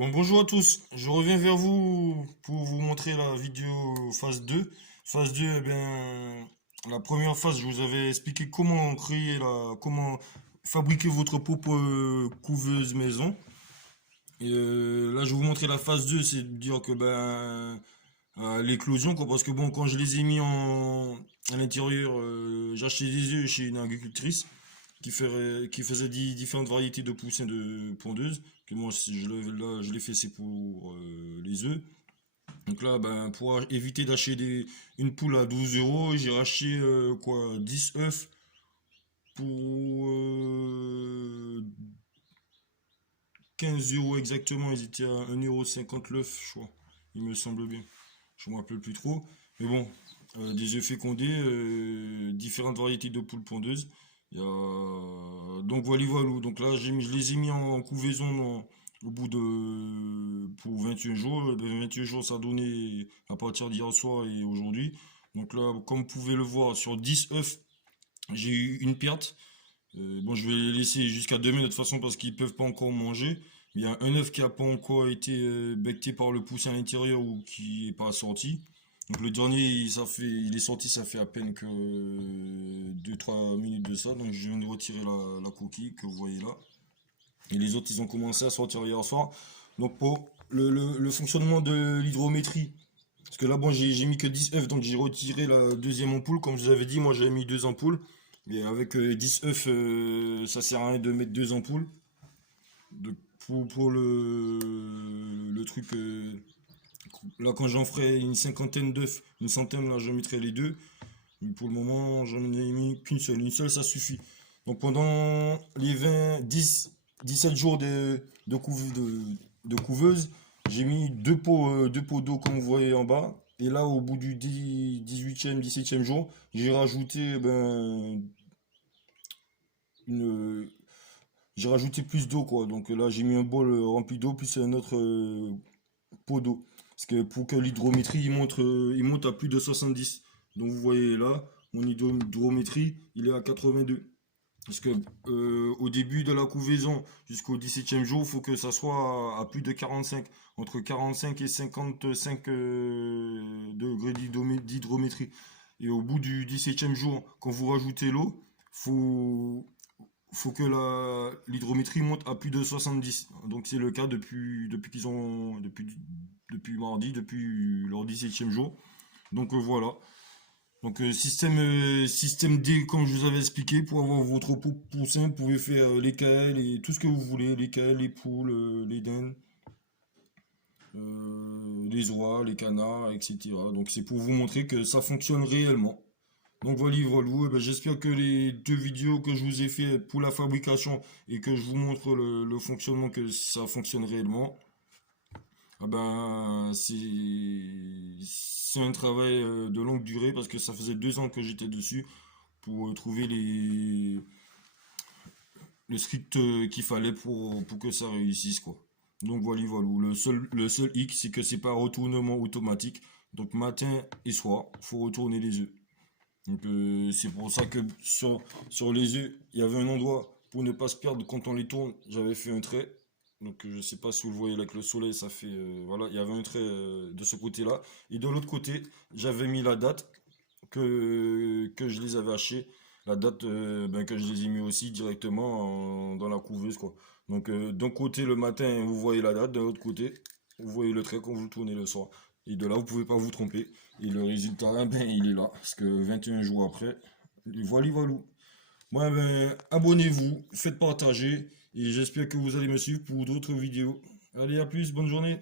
Bon, bonjour à tous, je reviens vers vous pour vous montrer la vidéo phase 2. Phase 2, eh bien, la première phase, je vous avais expliqué comment fabriquer votre propre couveuse maison. Et là, je vais vous montrer la phase 2, c'est de dire que l'éclosion, quoi, parce que bon, quand je les ai mis à l'intérieur, j'ai acheté des œufs chez une agricultrice qui faisait différentes variétés de poussins de pondeuses. Que moi, là, je l'ai fait, c'est pour les œufs. Donc là, ben, pour éviter d'acheter une poule à 12 euros, j'ai racheté 10 œufs pour 15 euros exactement. Ils étaient à 1,50 € l'œuf, je crois. Il me semble bien. Je ne me rappelle plus trop. Mais bon, des œufs fécondés, différentes variétés de poules pondeuses. Donc voilà, voilà. Donc là, je les ai mis en couvaison au bout pour 21 jours. 21 jours, ça a donné à partir d'hier soir et aujourd'hui. Donc là, comme vous pouvez le voir, sur 10 œufs, j'ai eu une perte. Bon, je vais les laisser jusqu'à demain de toute façon parce qu'ils peuvent pas encore manger. Il y a un œuf qui a pas encore été becté par le poussin à l'intérieur ou qui est pas sorti. Donc le dernier, il est sorti, ça fait à peine que 2-3 minutes de ça. Donc je viens de retirer la coquille que vous voyez là. Et les autres, ils ont commencé à sortir hier soir. Donc pour le fonctionnement de l'hydrométrie, parce que là, bon, j'ai mis que 10 œufs, donc j'ai retiré la deuxième ampoule. Comme je vous avais dit, moi j'avais mis deux ampoules. Mais avec 10 œufs, ça sert à rien de mettre deux ampoules. Pour le truc, là quand j'en ferai une cinquantaine d'œufs, une centaine, là je mettrai les deux. Mais pour le moment, j'en ai mis qu'une seule. Une seule, ça suffit. Donc pendant les 17 jours de couveuse, j'ai mis deux pots d'eau comme vous voyez en bas. Et là, au bout du 18e, 17e jour, j'ai rajouté une, j'ai rajouté plus d'eau quoi. Donc là, j'ai mis un bol rempli d'eau plus un autre pot d'eau. Parce que pour que l'hydrométrie il monte à plus de 70. Donc vous voyez là, mon hydrométrie, il est à 82. Parce que au début de la couvaison jusqu'au 17e jour, il faut que ça soit à plus de 45, entre 45 et 55 degrés d'hydrométrie. Et au bout du 17e jour, quand vous rajoutez l'eau, faut, faut que l'hydrométrie monte à plus de 70. Donc c'est le cas depuis mardi, depuis leur 17e jour. Donc voilà. Donc système D comme je vous avais expliqué pour avoir votre poussin, vous pouvez faire les caëls et tout ce que vous voulez, les caëls, les poules, les daims, les oies, les canards, etc. Donc c'est pour vous montrer que ça fonctionne réellement. Donc voilà, voilà. Eh ben, j'espère que les deux vidéos que je vous ai fait pour la fabrication et que je vous montre le fonctionnement, que ça fonctionne réellement. Ah ben, c'est un travail de longue durée parce que ça faisait 2 ans que j'étais dessus pour trouver le script qu'il fallait pour que ça réussisse quoi. Donc voilà, voilà. Le seul hic, c'est que c'est pas retournement automatique. Donc matin et soir, faut retourner les œufs. Donc c'est pour ça que sur les œufs, il y avait un endroit pour ne pas se perdre quand on les tourne. J'avais fait un trait. Donc je sais pas si vous le voyez là avec le soleil, ça fait voilà, il y avait un trait de ce côté-là. Et de l'autre côté, j'avais mis la date que je les avais achetés. La date que je les ai mis aussi directement dans la couveuse quoi. Donc d'un côté le matin, vous voyez la date, de l'autre côté, vous voyez le trait quand vous le tournez le soir. Et de là, vous pouvez pas vous tromper. Et le résultat, ben, il est là. Parce que 21 jours après, voilà, voilà. Moi, ben, abonnez-vous, faites partager. Et j'espère que vous allez me suivre pour d'autres vidéos. Allez, à plus, bonne journée.